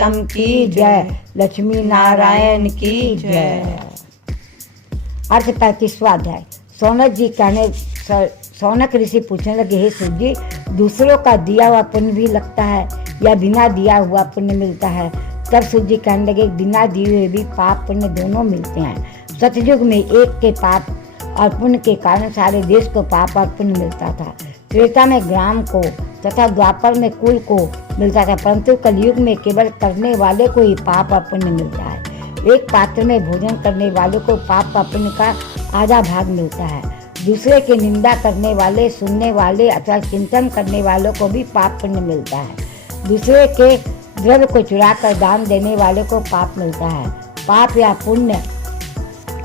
महात्म की जय, लक्ष्मी नारायण की जय। अर्थ 35वां अध्याय। सौनक ऋषि पूछने लगे, हे सूर्य जी, दूसरों का दिया हुआ पुण्य भी लगता है या बिना दिया हुआ पुण्य मिलता है? तब सूर्य जी कहने लगे, बिना दिए हुए भी पाप पुण्य दोनों मिलते हैं। सतयुग में एक के पाप और पुण्य के कारण सारे देश को पाप और पुण्य मिलता था। त्रेता में ग्राम को तथा द्वापर में कुल को मिलता था, परंतु कलयुग में केवल करने वाले को ही पाप और पुण्य मिलता है। एक पात्र में भोजन करने वालों को पाप और पुण्य का आधा भाग मिलता है। दूसरे की निंदा करने वाले, सुनने वाले अथवा चिंतन करने वालों को भी पाप पुण्य मिलता है। दूसरे के द्रव्य को चुरा कर दान देने वाले को पाप मिलता है। पाप या पुण्य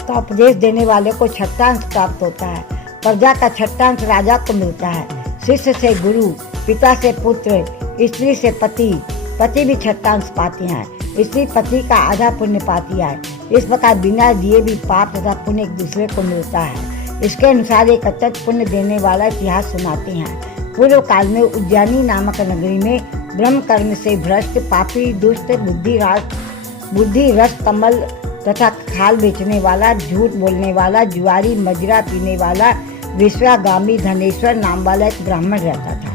का उपदेश देने वाले को छठांश प्राप्त होता है। प्रजा का छठांश राजा को मिलता है। शिष्य से गुरु, पिता से पुत्र, स्त्री से पति, पति भी छठांश पाती हैं। स्त्री पति का आधा पुण्य पाती है। इस प्रकार बिना दिए भी पाप तथा पुण्य एक दूसरे को मिलता है। इसके अनुसार एक अत्यंत पुण्य देने वाला इतिहास सुनाते हैं। पूर्व काल में उज्जैनी नामक नगरी में ब्रह्म कर्म से भ्रष्ट, पापी, दुष्ट, बुद्धि रस कमल तथा खाल बेचने वाला, झूठ बोलने वाला, जुआरी, मजरा पीने वाला, विश्वागामी धनेश्वर नाम वाला एक ब्राह्मण रहता था।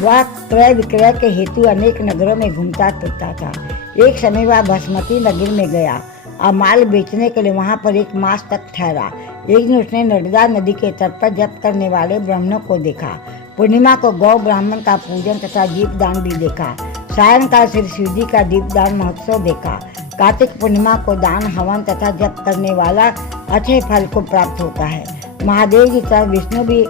वह क्रय विक्रय के हेतु अनेक नगरों में घूमता फिरता था। एक समय वह भस्मती नगर में गया और माल बेचने के लिए वहां पर एक मास तक ठहरा। एक दिन उसने नर्मदा नदी के तट पर जप करने वाले ब्राह्मणों को देखा। पूर्णिमा को गौ ब्राह्मण का पूजन तथा दीपदान भी देखा। सायंकाल श्री शिव जी का दीपदान महोत्सव देखा। कार्तिक पूर्णिमा को दान, हवन तथा जप करने वाला अच्छे फल को प्राप्त होता है। महादेव की तरह विष्णु भी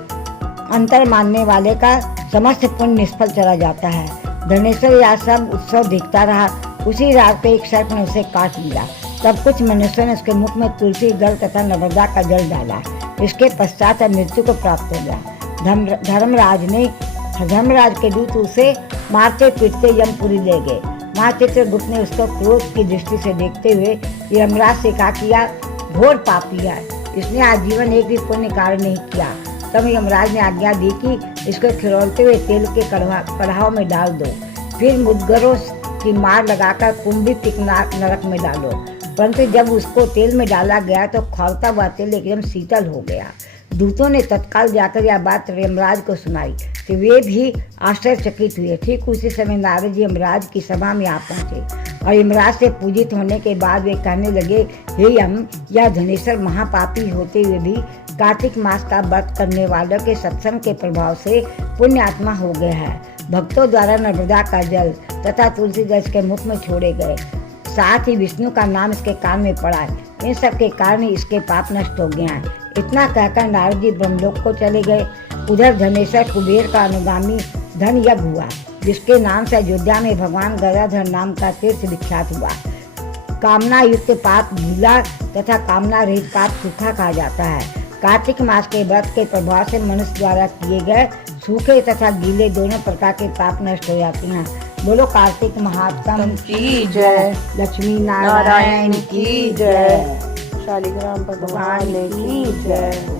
अंतर मानने वाले का समस्त पुण्य निष्फल चला जाता है। धनेश्वर यह सब उत्सव देखता रहा। उसी रात को एक सर्प ने उसे काट लिया। तब कुछ मनुष्यों ने उसके मुख में तुलसी दल तथा नर्मदा का जल डाला। इसके पश्चात मृत्यु को प्राप्त हो गया। धर्मराज के दूत उसे मारते पीटते यमपुरी ले गए। वहाँ चित्रगुप्त ने उसको क्रोध की दृष्टि से देखते हुए यमराज से कहा कि यह घोर पापी है, इसने आजीवन एक भी पुण्य कार्य नहीं किया। तब यमराज ने आज्ञा दी कि इसको खिलौते हुए तेल के कढ़ाव में डाल दो, फिर मुदगरों की मार लगाकर कुंभितिक नरक में डालो। परंतु जब उसको तेल में डाला गया तो खौलता हुआ तेल एकदम शीतल हो गया। दूतों ने तत्काल जाकर यह बात यमराज को सुनाई तो वे भी आश्चर्यचकित हुए। ठीक उसी समय नारद जी यमराज की सभा में आ पहुंचे और यमराज से पूजित होने के बाद वे कहने लगे, हे यम, यह धनेश्वर महापापी होते हुए भी कार्तिक मास का व्रत करने वालों के सत्संग के प्रभाव से पुण्य आत्मा हो गया है। भक्तों द्वारा नर्मदा का जल तथा तुलसी जल के मुख में छोड़े गए, साथ ही विष्णु का नाम इसके कान में पड़ा है। इन सब के कारण इसके पाप नष्ट हो गए हैं। इतना कहकर नारद जी ब्रह्मलोक को चले गए। उधर धनेश्वर कुबेर का अनुगामी धन यज्ञ हुआ, जिसके नाम से अयोध्या में भगवान गदाधर नाम का तीर्थ विख्यात हुआ। कामना युक्त पाप भूला तथा कामना रहित पाप सूखा कहा जाता है। कार्तिक मास के व्रत के प्रभाव से मनुष्य द्वारा किए गए सूखे तथा गीले दोनों प्रकार के पाप नष्ट हो जाते हैं। बोलो कार्तिक महात्म की जय, लक्ष्मी नारायण की जय, शालिग्राम भगवान भगवान की जय।